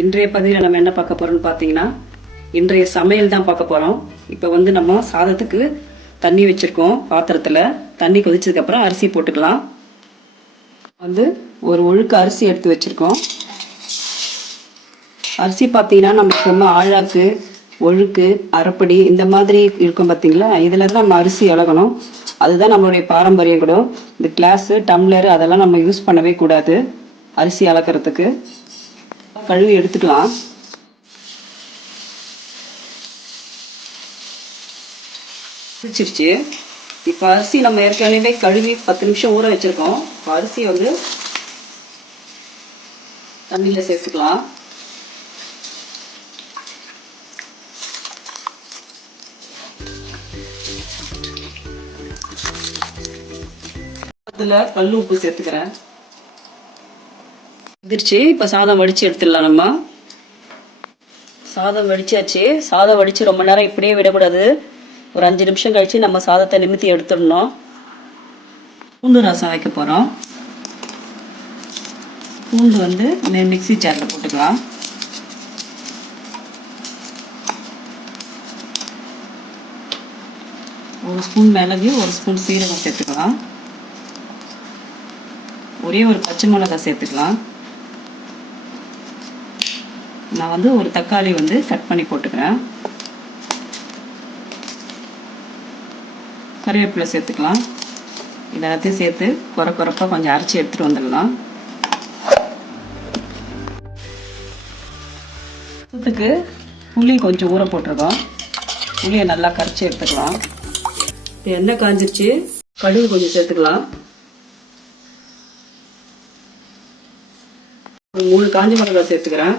இன்றைய பதிவில் நம்ம என்ன பார்க்க போறோம்னு பார்த்தீங்கன்னா, இன்றைய சமையல் தான் பார்க்க போறோம். இப்போ நம்ம சாதத்துக்கு தண்ணி வச்சிருக்கோம். பாத்திரத்தில் தண்ணி கொதிச்சதுக்கப்புறம் அரிசி போட்டுக்கலாம். ஒரு ஒழுக்கு அரிசி எடுத்து வச்சிருக்கோம். அரிசி பார்த்தீங்கன்னா நமக்கு ரொம்ப ஆழாக்கு, ஒழுக்கு, அரைப்படி இந்த மாதிரி இருக்கும் பார்த்தீங்களா. இதில் தான் நம்ம அரிசி இழக்கணும். அதுதான் நம்மளுடைய பாரம்பரியம் கூட. இந்த கிளாஸு, டம்ளர் அதெல்லாம் நம்ம யூஸ் பண்ணவே கூடாது அரிசி அளக்கிறதுக்கு. கழுவி எடுத்துக்கலாம். பிடிச்சிருச்சு. இப்போ அரிசி நம்ம ஏற்கனவே கழுவி 10 நிமிஷம் ஊற வச்சிருக்கோம். இப்போ அரிசி தண்ணியில் சேர்த்துக்கலாம். அதில் கல் உப்பு சேர்த்துக்கிறேன். வந்துருச்சு. இப்போ சாதம் வடித்து எடுத்துடலாம். நம்ம சாதம் வடிச்சாச்சு. சாதம் வடித்து ரொம்ப நேரம் இப்படியே விடக்கூடாது. ஒரு 5 நிமிஷம் கழித்து நம்ம சாதத்தை நிமித்தி எடுத்துடணும். பூண்டு ரசம் வைக்க போகிறோம். பூண்டு மிக்ஸி ஜாரில் போட்டுக்கலாம். ஒரு ஸ்பூன் மிளகு, ஒரு ஸ்பூன் சீரகம் சேர்த்துக்கலாம். ஒரே ஒரு பச்சை மிளகாய் சேர்த்துக்கலாம். நான் ஒரு தக்காளி கட் பண்ணி போட்டுக்கிறேன். கறிவேப்பிலை சேர்த்துக்கலாம். இதெல்லாத்தையும் சேர்த்து குறைப்பாக கொஞ்சம் அரைச்சி எடுத்துகிட்டு வந்துடலாம். இதுக்கு புளி கொஞ்சம் ஊற போட்டிருக்கோம். புளியை நல்லா கரைச்சி எடுத்துக்கலாம். எண்ணெய் காஞ்சிருச்சு. கடுகு கொஞ்சம் சேர்த்துக்கலாம். ஒரு 3 காஞ்ச மிளகாய் சேர்த்துக்கிறேன்.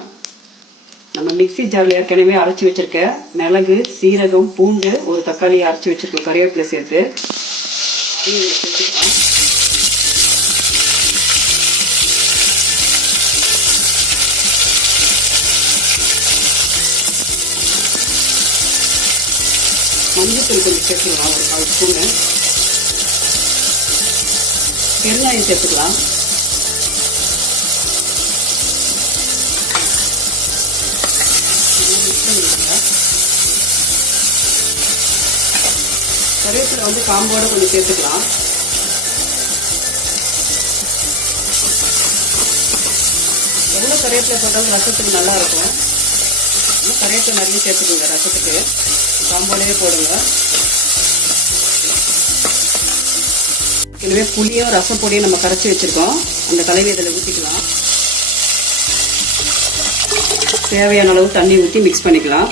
நம்ம மிக்ஸி ஜாரில் ஏற்கனவே அரைச்சி வச்சிருக்க மிளகு, சீரகம், பூண்டு, ஒரு தக்காளி அரைச்சி வச்சிருக்கோம். கறிவேப்பிலை சேர்த்து சேர்த்துக்கலாம். மஞ்சத்தூள் கொஞ்சம் சேர்த்துக்கலாம். ஒரு 1/4 ஸ்பூனு. பெருங்காயம் சேர்த்துக்கலாம். கருவேப்பிலை காம்போட கொஞ்சம் சேர்த்துக்கலாம். எவ்வளோ கருவேப்பிலை போட்டாலும் ரசத்துக்கு நல்லா இருக்கும். கருவேப்பிலை நிறைய சேர்த்துக்குங்க. ரசத்துக்கு காம்போடையே போடுங்க. எனவே புளியும் ரசம் பொடியும் நம்ம கரைச்சி வச்சிருக்கோம். அந்த கலவை இதில் ஊற்றிக்கலாம். தேவையான அளவு தண்ணி ஊற்றி மிக்ஸ் பண்ணிக்கலாம்.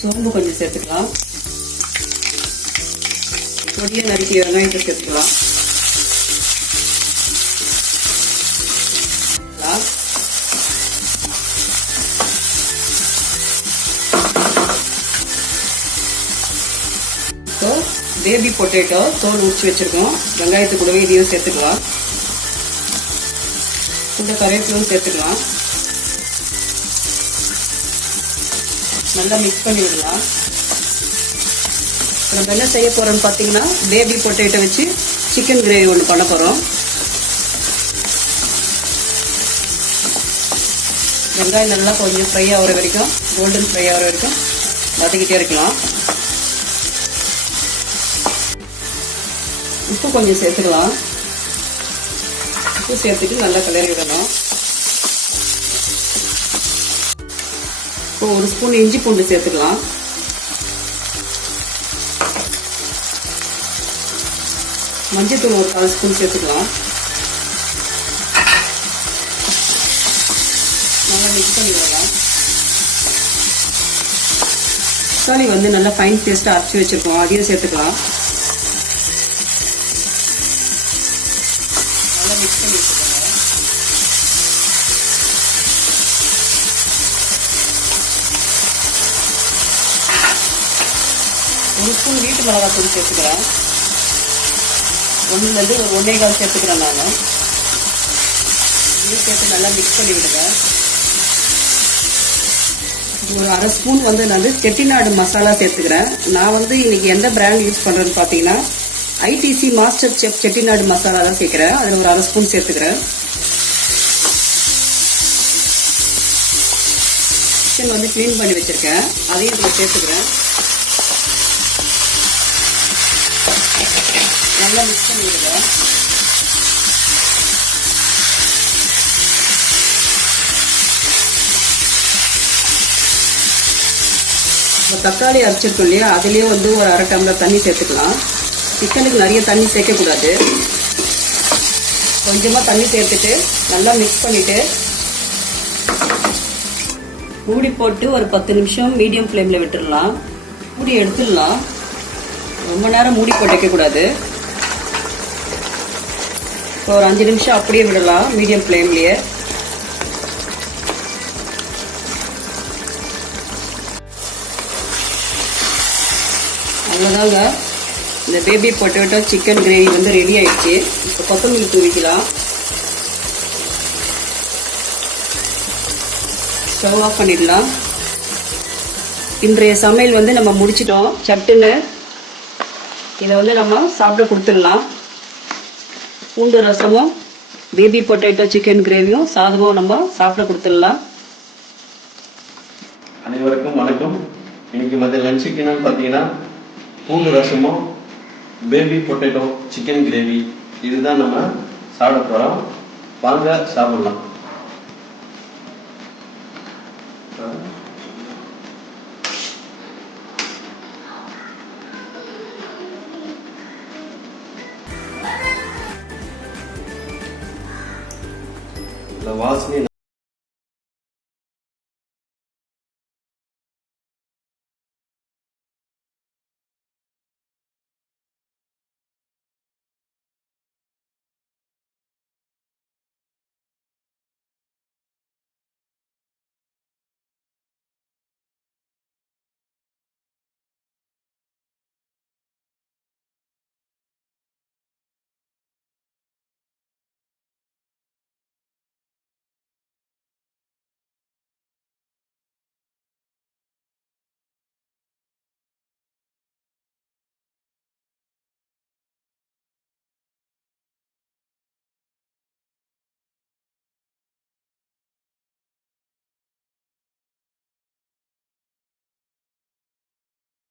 சோம்பு கொஞ்சம் சேர்த்துக்கலாம். பொடியை நறுக்கிய வெங்காயத்தை சேர்த்துக்கலாம். இப்போ பேபி பொட்டேட்டோ தோல் உரிச்சு வச்சிருக்கோம். வெங்காயத்து கூடவே இதையும் சேர்த்துக்கலாம். இந்த கறிவேப்பிலையும் சேர்த்துக்கலாம். நல்லா மிக்ஸ் பண்ணி விடலாம். நம்ம என்ன செய்ய போறோம்னு பார்த்தீங்கன்னா, பேபி பொட்டேட்டோ வச்சு சிக்கன் கிரேவி ஒன்று பண்ண போறோம். வெங்காயம் நல்லா கொஞ்சம் ஃப்ரை ஆகிற வரைக்கும், கோல்டன் ஃப்ரை ஆகிற வரைக்கும் வதக்கிட்டே இருக்கலாம். உப்பு கொஞ்சம் சேர்த்துக்கலாம். உப்பு சேர்த்துட்டு நல்லா கிளறி விடணும். இப்போ ஒரு ஸ்பூன் இஞ்சி பூண்டு சேர்த்துக்கலாம். மஞ்சத்தூள் ஒரு 1/4 ஸ்பூன் சேர்த்துக்கலாம். நல்லா மிக்ஸ் பண்ணி விடலாம். தக்காளி வந்து நல்லா ஃபைன் பேஸ்ட்டாக அரைச்சி வச்சுருக்கோம், அதையும் சேர்த்துக்கலாம். நல்லா மிக்ஸ் பண்ணி வச்சுக்கோங்க. ஒரு ஸ்பூன் வீட்டு மிளகாய் தூள் சேர்த்துக்கிறேன். 1லேருந்து ஒரு 1.25 சேர்த்துக்கிறேன் நான். இதையும் சேர்த்து நல்லா மிக்ஸ் பண்ணி விடுங்க. ஒரு 1/2 ஸ்பூன் வந்து நான் செட்டிநாடு மசாலா சேர்த்துக்கிறேன். நான் வந்து இன்னைக்கு எந்த பிராண்ட் யூஸ் பண்ணுறேன்னு பார்த்தீங்கன்னா ITC master chef Chettinad masala தான் சேர்க்குறேன். அதில் ஒரு 1/2 ஸ்பூன் சேர்த்துக்கிறேன். சிக்கன் வந்து க்ளீன் பண்ணி வச்சுருக்கேன், அதையும் இதில் சேர்த்துக்கிறேன். நல்லா மிக்ஸ் பண்ணி விடுங்க. இப்போ தக்காளி அரைச்சிருக்கோம் இல்லையா, அதுலேயே வந்து ஒரு 1/2 டம்ளர் தண்ணி சேர்த்துக்கலாம். சிக்கனுக்கு நிறைய தண்ணி சேர்க்கக்கூடாது, கொஞ்சமாக தண்ணி சேர்த்துட்டு நல்லா மிக்ஸ் பண்ணிவிட்டு மூடி போட்டு ஒரு 10 நிமிஷம் மீடியம் ஃப்ளேமில் விட்டுடலாம். மூடி எடுத்துடலாம். ரொம்ப நேரம் மூடி போட்டு வைக்கக்கூடாது. இப்போ ஒரு 5 நிமிஷம் அப்படியே விடலாம் மீடியம் ஃப்ளேம்லேயே. அவ்வளோதாங்க, இந்த பேபி பொட்டேட்டோ சிக்கன் கிரேவி வந்து ரெடி ஆயிடுச்சு. இப்போ கொத்தமல்லி தூவிக்கலாம். ஸ்டவ் ஆஃப் பண்ணிடலாம். இன்றைய சமையல் வந்து நம்ம முடிச்சிட்டோம். சட்டுன்னு இதை வந்து நம்ம சாப்பிட கொடுத்துடலாம். பூண்டு ரசமும் பேபி பொட்டேட்டோ சிக்கன் கிரேவியும் சாதமும் நம்ம சாப்பிட கொடுத்துடலாம். அனைவருக்கும் வணக்கம். இன்னைக்கு மதிய லஞ்சுக்கு என்னன்னு பார்த்தீங்கன்னா பூண்டு ரசமும் பேபி பொட்டேட்டோ சிக்கன் கிரேவி இதுதான் நம்ம சாப்பிட போகிறோம். வாங்க சாப்பிடலாம். வாசனை